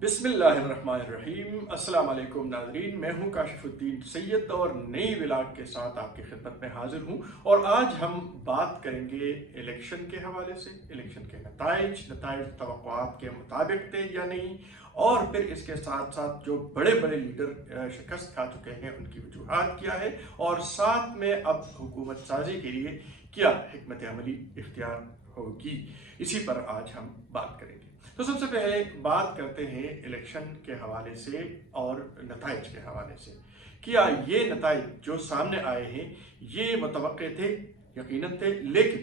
बिस्मिल्लाहिर्रहमानिर्रहीम। अस्सलाम वालेकुम नाज़रीन, मैं हूं काशिफुद्दीन सैयद और नई व्लॉग के साथ आपकी खिदमत में हाजिर हूं। और आज हम बात करेंगे इलेक्शन के हवाले से, इलेक्शन के नताइज तवक्कुआत के मुताबिक थे या नहीं, और फिर इसके साथ साथ जो बड़े बड़े लीडर शिकस्त खा चुके हैं उनकी वजूहात क्या है, और साथ में अब हुकूमत साजी के लिए क्या हिकमत अमली इख्तियार होगी, इसी पर आज हम बात करेंगे। तो सबसे पहले बात करते हैं इलेक्शन के हवाले से और नताइज के हवाले से। क्या ये नताइज जो सामने आए हैं ये मुतवक्के थे, यकीनन थे, लेकिन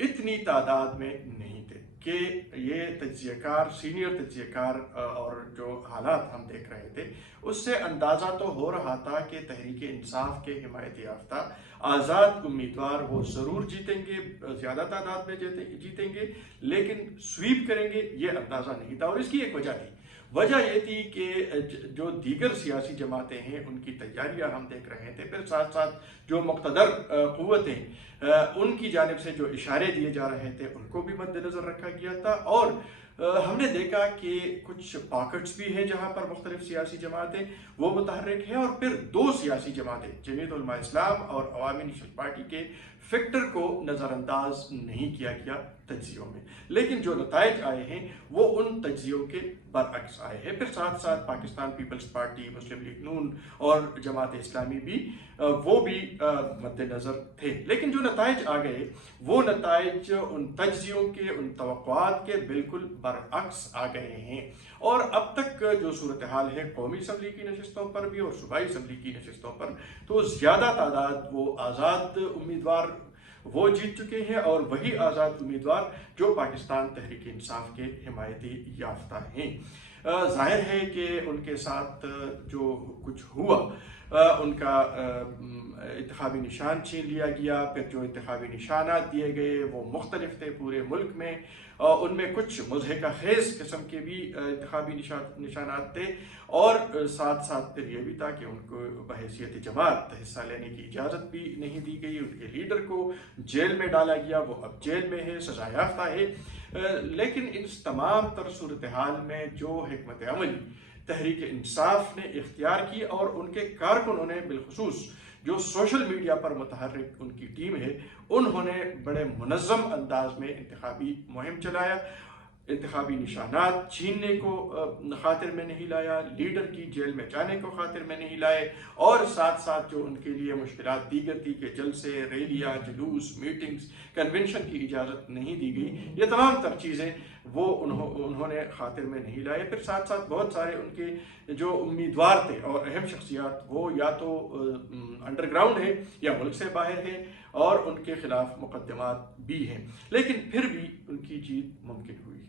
इतनी तादाद में नहीं थे कि ये तज्ज़ियाकार, सीनियर तज्ज़ियाकार और जो हालात हम देख रहे थे उससे अंदाज़ा तो हो रहा था कि तहरीक इंसाफ के हिमायत याफ्ता आज़ाद उम्मीदवार वो ज़रूर जीतेंगे, ज़्यादा तादाद में जीतेंगे, लेकिन स्वीप करेंगे ये अंदाज़ा नहीं था। और इसकी एक वजह थी, वजह ये थी कि जो दीगर सियासी जमातें हैं उनकी तैयारियां हम देख रहे थे, फिर साथ साथ जो मुक़्तदर क़ुव्वतें उनकी जानिब से जो इशारे दिए जा रहे थे उनको भी मद्देनज़र रखा गया था। और हमने देखा कि कुछ पॉकेट्स भी हैं जहां पर मुख्तलिफ सियासी जमातें वो मुतहर्रिक हैं, और फिर दो सियासी जमातें जमीयत उलमा इस्लाम और अवामी नेशनल पार्टी के फैक्टर को नज़रअंदाज नहीं किया गया तज्जियों में। लेकिन जो नताइज आए हैं वो उन तज्जियों के बरअक्स आए हैं। फिर साथ साथ पाकिस्तान पीपल्स पार्टी, मुस्लिम लीग नून और जमात इस्लामी भी वो भी मद्देनज़र थे। लेकिन जो नताइज आ गए वो नताइज उन तज्जियों के, उन तवक्कुआत के बिल्कुल बरअक्स आ गए हैं। और अब तक जो सूरत हाल है कौमी असम्बली की नशस्तों पर भी और सूबाई असम्बली की नशस्तों पर, तो ज़्यादा तादाद वो आज़ाद उम्मीदवार वो जीत चुके हैं, और वही आज़ाद उम्मीदवार जो पाकिस्तान तहरीक इंसाफ के हिमायती याफ्ता हैं। जाहिर है कि उनके साथ जो कुछ हुआ, उनका इंतखाबी निशान छीन लिया गया। फिर जो इंतखाबी निशानात दिए गए वो मुख्तलिफ थे पूरे मुल्क में, उनमें कुछ मुज़हिका खेज़ किस्म के भी इंतखाबी निशानात थे, और साथ साथ फिर यह भी था कि उनको बहैसियत जमात हिस्सा लेने की इजाज़त भी नहीं दी गई। उनके लीडर को जेल में डाला गया, वो अब जेल में है, सजा याफ्ता है। लेकिन इस तमाम तर सूरत हाल में जो हिकमत अमली तहरीक इंसाफ ने इख्तियार की और उनके कारकुनों ने, बिलखुसूस जो सोशल मीडिया पर मुतहर्रिक उनकी टीम है, उन्होंने बड़े मुनज़्ज़म अंदाज में इंतखाबी मुहिम चलाया, इंतखाबी निशानात छीनने को खातिर में नहीं लाया, लीडर की जेल में जाने को खातिर में नहीं लाए, और साथ साथ जो उनके लिए मुश्किलात दीगर थी कि जलसे, रैलियाँ, जुलूस, मीटिंग्स, कन्वेंशन की इजाज़त नहीं दी गई, ये तमाम तर चीज़ें वो उन्होंने खातिर में नहीं लाए। फिर साथ साथ बहुत सारे उनके जो उम्मीदवार थे और अहम शख्सियात वो या तो अंडरग्राउंड है या मुल्क से बाहर है, और उनके खिलाफ मुकदमात भी हैं, लेकिन फिर भी उनकी जीत मुमकिन हुई है।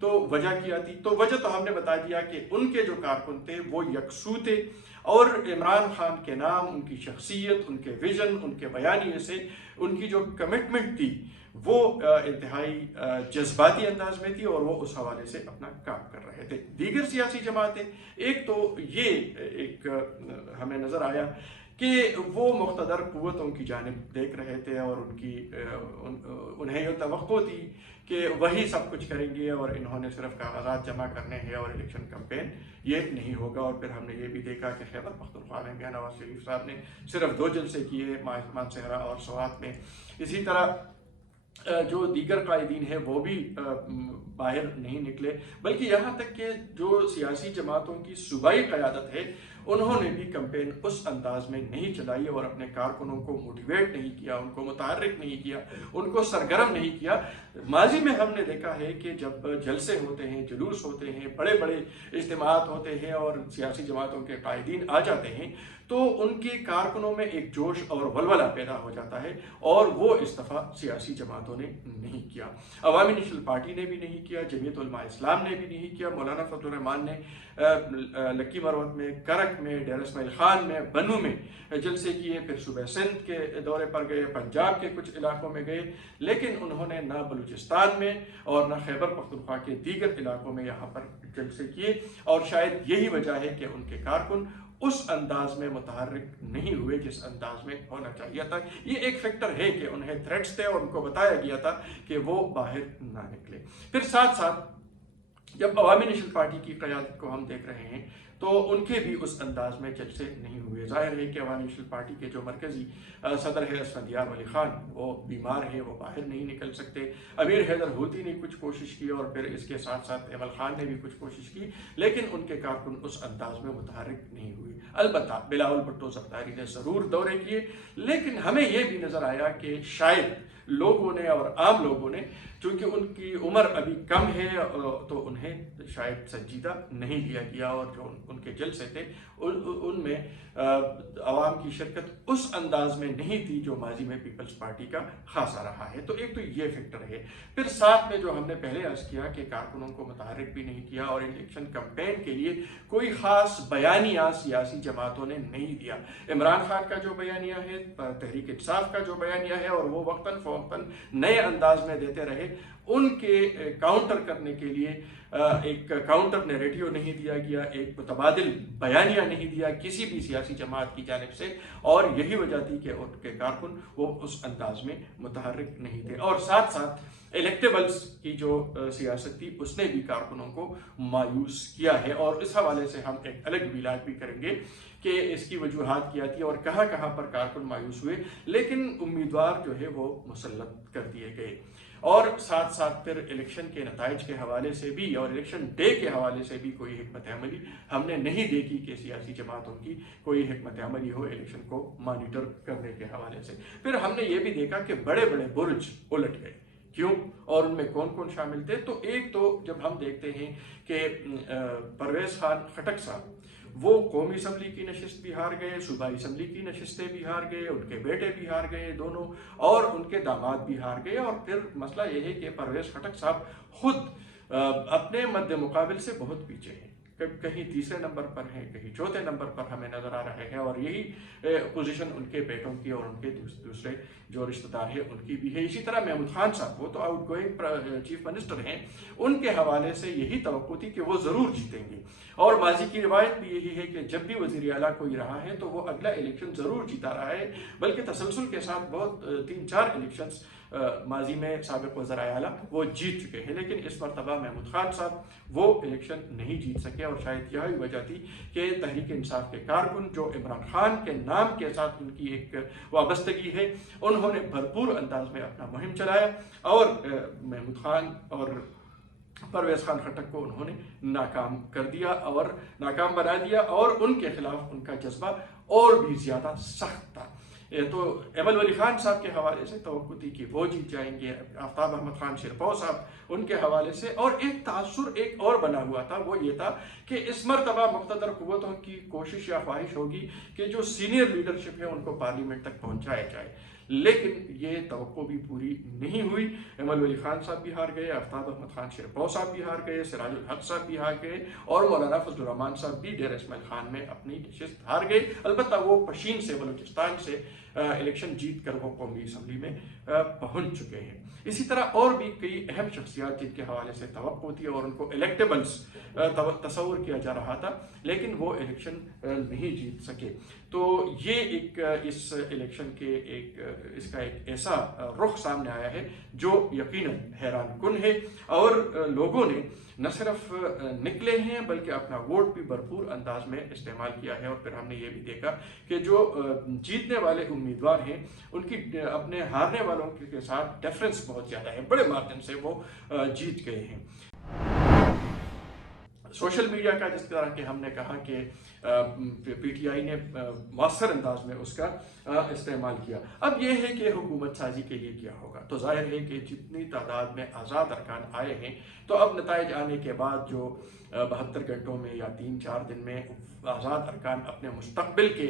तो वजह क्या थी? तो वजह तो हमने बता दिया कि उनके जो कारकुन थे वो यकसू थे, और इमरान खान के नाम, उनकी शख्सियत, उनके विजन, उनके बयानिए से उनकी जो कमिटमेंट थी वो इंतहाई जज्बाती अंदाज में थी, और वो उस हवाले से अपना काम कर रहे थे। दीगर सियासी जमातें, एक तो ये एक हमें नज़र आया कि वो मुख्तदर क़ुव्वतों की जानिब देख रहे थे, और उन्हें यह तवक्को थी कि वही सब कुछ करेंगे और इन्होंने सिर्फ कागजात जमा करने हैं और इलेक्शन कैंपेन ये नहीं होगा। और फिर हमने ये भी देखा कि खैबर पख्तूनख्वा में मियां नवाज शरीफ साहब ने सिर्फ 2 जलसे किए, मानसहरा और स्वात में। इसी तरह जो दीगर कायदीन है वो भी बाहर नहीं निकले, बल्कि यहाँ तक कि जो सियासी जमातों की सूबाई क़यादत है उन्होंने भी कैंपेन उस अंदाज में नहीं चलाई और अपने कारकुनों को मोटिवेट नहीं किया, उनको मुतहर्रिक नहीं किया, उनको सरगर्म नहीं किया। माजी में हमने देखा है कि जब जलसे होते हैं, जुलूस होते हैं, बड़े बड़े इज्तिमात होते हैं और सियासी जमातों के कायदीन आ जाते हैं, तो उनके कारकुनों में एक जोश और वलवला पैदा हो जाता है, और वो इस दफ़ा सियासी जमातों ने नहीं किया। अवामी नेशनल पार्टी ने भी नहीं किया, जमीयत उलमा इस्लाम ने भी नहीं किया। मौलाना फजलुर रहमान ने लक्की मरवत में, करक में, डेरा इस्माइल खान में, बनू में जलसे किए, फिर सुबह सिंध के दौरे पर गए, पंजाब के कुछ इलाकों में गए, लेकिन उन्होंने ना बलूचिस्तान में और ना खैबर पख्तूनख्वा के दीगर इलाकों में यहाँ पर जलसे किए। और शायद यही वजह है कि उनके कारकुन उस अंदाज में मुतहर्रिक नहीं हुए जिस अंदाज में होना चाहिए था। ये एक फैक्टर है कि उन्हें थ्रेट्स थे और उनको बताया गया था कि वो बाहर ना निकले। फिर साथ साथ जब अवामी नेशनल पार्टी की क़यादत को हम देख रहे हैं तो उनके भी उस अंदाज में जलसे नहीं हुए। ज़ाहिर है कि अवामी नेशनल पार्टी के जो मरकज़ी सदर है असफंदियार वली ख़ान, वो बीमार है, वो बाहर नहीं निकल सकते। अमीर हैदर हूती ने कुछ कोशिश की और फिर इसके साथ साथ इमरान खान ने भी कुछ कोशिश की, लेकिन उनके कारकुन उस अंदाज में मुतहर्रिक नहीं हुए। अलबत्ता बिलावल भुट्टो ज़रदारी ने ज़रूर दौरे किए, लेकिन हमें यह भी नज़र आया कि शायद लोगों ने और आम लोगों ने, चूंकि उनकी उम्र अभी कम है तो उन्हें शायद संजीदा नहीं लिया गया और जो उनके जलसे थे उनमें आवाम की शिरकत उस अंदाज में नहीं थी जो माजी में पीपल्स पार्टी का खासा रहा है। तो एक तो ये फैक्टर है। फिर साथ में जो हमने पहले अर्ज किया कि कारकुनों को मुतहर्रिक भी नहीं किया और इलेक्शन कैंपेन के लिए कोई खास बयानिया सियासी जमातों ने नहीं दिया। इमरान खान का जो बयानिया है, तहरीक इंसाफ का जो बयानिया है, और वो वक्तन फ़ौक्तन नए अंदाज में देते रहे, उनके काउंटर करने के लिए एक काउंटर नैरेटिव नहीं दिया गया, एक मुतबादिल बयानिया नहीं दिया किसी भी सियासी जमात की जानिब से, और यही वजह थी कि उनके कारकुन वो उस अंदाज में मुतहर्रिक नहीं थे। और साथ साथ इलेक्टेबल्स की जो सियासत थी उसने भी कारकुनों को मायूस किया है, और इस हवाले से हम एक अलग विलाद भी करेंगे कि इसकी वजूहात क्या थी और कहाँ कहाँ पर कारकुन मायूस हुए, लेकिन उम्मीदवार जो है वो मुसल्लत कर दिए गए। और साथ साथ फिर इलेक्शन के नताइज के हवाले से भी और इलेक्शन डे के हवाले से भी कोई हिकमत अमली हमने नहीं देखी कि सियासी जमातों की कोई हिकमत अमली हो इलेक्शन को मॉनिटर करने के हवाले से। फिर हमने ये भी देखा कि बड़े बड़े बुर्ज उलट गए, क्यों और उनमें कौन कौन शामिल थे। तो एक तो जब हम देखते हैं कि परवेज़ खान खटक साहब वो कौमी असम्बली की नशिस्त भी हार गए, सूबाई असम्बली की नशिस्तें भी हार गए, उनके बेटे भी हार गए दोनों, और उनके दामाद भी हार गए। और फिर मसला यह है कि परवेज़ खटक साहब खुद अपने मद्दे मुकाबिल से बहुत पीछे हैं, कहीं तीसरे नंबर पर हैं, कहीं चौथे नंबर पर हमें नजर आ रहे हैं, और यही पोजीशन उनके बेटों की और उनके दूसरे जो रिश्तेदार हैं उनकी भी है। इसी तरह महमूद खान साहब, वो तो आउट गोइंग चीफ मिनिस्टर हैं, उनके हवाले से यही तवक्को थी कि वो ज़रूर जीतेंगे, और माजी की रिवायत भी यही है कि जब भी वज़ीर आला कोई रहा है तो वो अगला इलेक्शन ज़रूर जीता रहा है, बल्कि तसलसल के साथ बहुत 3-4 इलेक्शंस माजी में साबिक़ वज़ीर आला वो जीत चुके हैं। लेकिन इस मरतबा महमूद खान साहब वो इलेक्शन नहीं जीत सके, और शायद यही वजह थी कि तहरीक इंसाफ के कारकुन जो इमरान खान के नाम के साथ उनकी एक वाबस्तगी है, उन्होंने भरपूर अंदाज में अपना मुहिम चलाया और महमूद खान और परवेज़ खान खटक को उन्होंने नाकाम कर दिया और नाकाम बना दिया, और उनके खिलाफ उनका जज्बा और भी ज़्यादा सख्त था। तो एमल वली खान साहब के हवाले से तवक्को थी कि वो जीत जाएंगे, आफ्ताब अहमद खान शिरपौ साहब उनके हवाले से, और एक तासुर एक और बना हुआ था, वो ये था कि इस मरतबा मुक़्तदर क़ुव्वतों की कोशिश या ख्वाहिश होगी कि जो सीनियर लीडरशिप है उनको पार्लियामेंट तक पहुँचाया जाए, लेकिन ये तवक्को भी पूरी नहीं हुई। एमल वली खान साहब भी हार गए, आफ्ताब अहमद खान शिरपौ साहब भी हार गए, सिराजुल हक साहब भी हार गए, और मौलाना फजलुर रहमान साहब भी डेर इस्माइल खान में अपनी नशिस्त हार गए। अलबत्ता वो पशीन से बलूचिस्तान से इलेक्शन जीत कर वो कौमी असम्बली में पहुंच चुके हैं। इसी तरह और भी कई अहम शख्सियात जिनके हवाले से तवक्को थी और उनको इलेक्टेबल्स तस्वुर किया जा रहा था, लेकिन वो इलेक्शन नहीं जीत सके। तो ये एक इस इलेक्शन के इसका एक ऐसा रुख सामने आया है जो यकीनन हैरान कुन है, और लोगों ने न सिर्फ निकले हैं बल्कि अपना वोट भी भरपूर अंदाज में इस्तेमाल किया है। और फिर हमने ये भी देखा कि जो जीतने वाले उम्मीदवार हैं उनकी अपने हारने वालों के साथ डिफरेंस बहुत ज़्यादा है, बड़े मार्जिन से वो जीत गए हैं। सोशल मीडिया का जिस तरह के हमने कहा कि पीटीआई ने मौसर अंदाज में उसका इस्तेमाल किया। अब यह है कि हुकूमत साजी के लिए क्या होगा। तो जाहिर है कि जितनी तादाद में आज़ाद अरकान आए हैं, तो अब नताइज आने के बाद जो 72 घंटों में या 3-4 दिन में आज़ाद अरकान अपने मुस्तकबिल के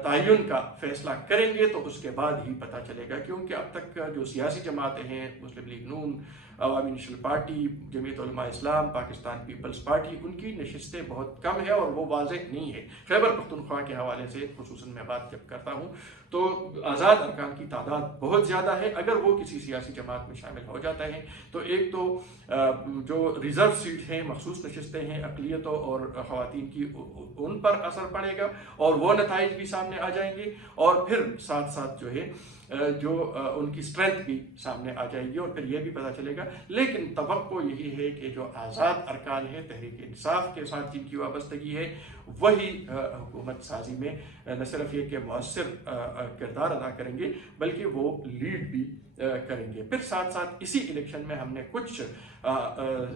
तयन का फैसला करेंगे, तो उसके बाद ही पता चलेगा। क्योंकि अब तक जो सियासी जमातें हैं, मुस्लिम लीग नून, अवामी नेशनल पार्टी, जमीयत उलमा इस्लाम, पाकिस्तान पीपल्स पार्टी, उनकी नशिस्तें बहुत कम है और वो वाज़ेह नहीं है। खैबर पख्तूनख्वा के हवाले से खुसूसन मैं बात जब करता हूँ तो आज़ाद अरकान की तादाद बहुत ज़्यादा है। अगर वो किसी सियासी जमात में शामिल हो जाता है तो एक तो जो रिज़र्व सीट हैं, मखसूस नशिस्तें हैं अक़लियतों और ख़वातीन की, उन पर असर पड़ेगा और वो नताइज भी सामने आ जाएंगे। और फिर साथ साथ जो है जो उनकी स्ट्रेंथ भी सामने आ जाएगी और फिर यह भी पता चलेगा। लेकिन तवक्को यही है कि जो आज़ाद अरकान है तहरीक इंसाफ के साथ जिनकी वाबस्तगी है वही हुकूमत साजी में न सिर्फ ये कि मौसर किरदार अदा करेंगे बल्कि वो लीड भी करेंगे। फिर साथ साथ इसी इलेक्शन में हमने कुछ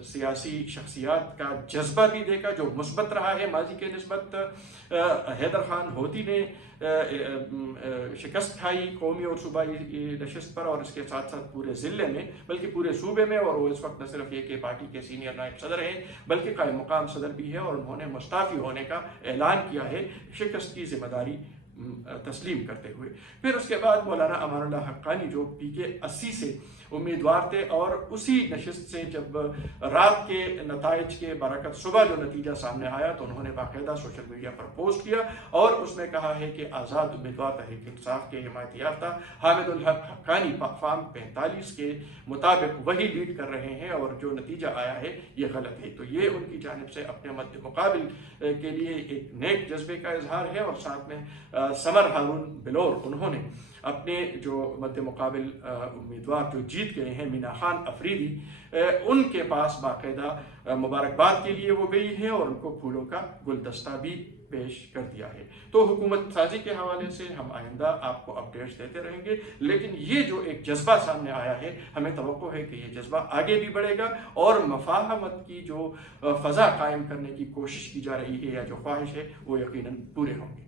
सियासी शख्सियात का जज्बा भी देखा जो मुस्बत रहा है माजी के निस्बत। हैदर खान होती ने शिकस्त खाई कौमी और सूबाई नशस्त पर और इसके साथ साथ पूरे ज़िले में बल्कि पूरे सूबे में, और वो इस वक्त न सिर्फ ये कि पार्टी के सीनियर नायब सदर हैं बल्कि कायम मुकाम सदर भी है और उन्होंने मुस्ताफ़ी होने का ऐलान किया है शिकस्त की जिम्मेदारी तस्लीम करते हुए। फिर उसके बाद मौलाना अमानुल्लाह हक्कानी जो PK80 से उम्मीदवार थे और उसी नशिस्त से जब रात के नताइज के बरकत सुबह जो नतीजा सामने आया तो उन्होंने बाकायदा सोशल मीडिया पर पोस्ट किया और उसमें कहा है कि आज़ाद उम्मीदवार तहरीक इंसाफ के हिमायत याफ्ता हामिदुल हक हक्कानी फार्म 45 के मुताबिक वही लीड कर रहे हैं और जो नतीजा आया है ये गलत है। तो ये उनकी जानिब से अपने मद्दे मुकाबिल के लिए एक नेक जज्बे का इजहार है। और साथ में समर हारून बिलोर उन्होंने अपने जो मद्दे मुकाबिल उम्मीदवार जो जीत गए हैं मीना खान अफरीदी उनके पास बाकायदा मुबारकबाद के लिए वो गई है और उनको फूलों का गुलदस्ता भी पेश कर दिया है। तो हुकूमत साजी के हवाले से हम आइंदा आपको अपडेट्स देते रहेंगे, लेकिन ये जो एक जज्बा सामने आया है हमें तवक्को है कि ये जज्बा आगे भी बढ़ेगा और मफाहमत की जो फ़ज़ा कायम करने की कोशिश की जा रही है या जो ख्वाहिश है वो यकीनन पूरे होंगे।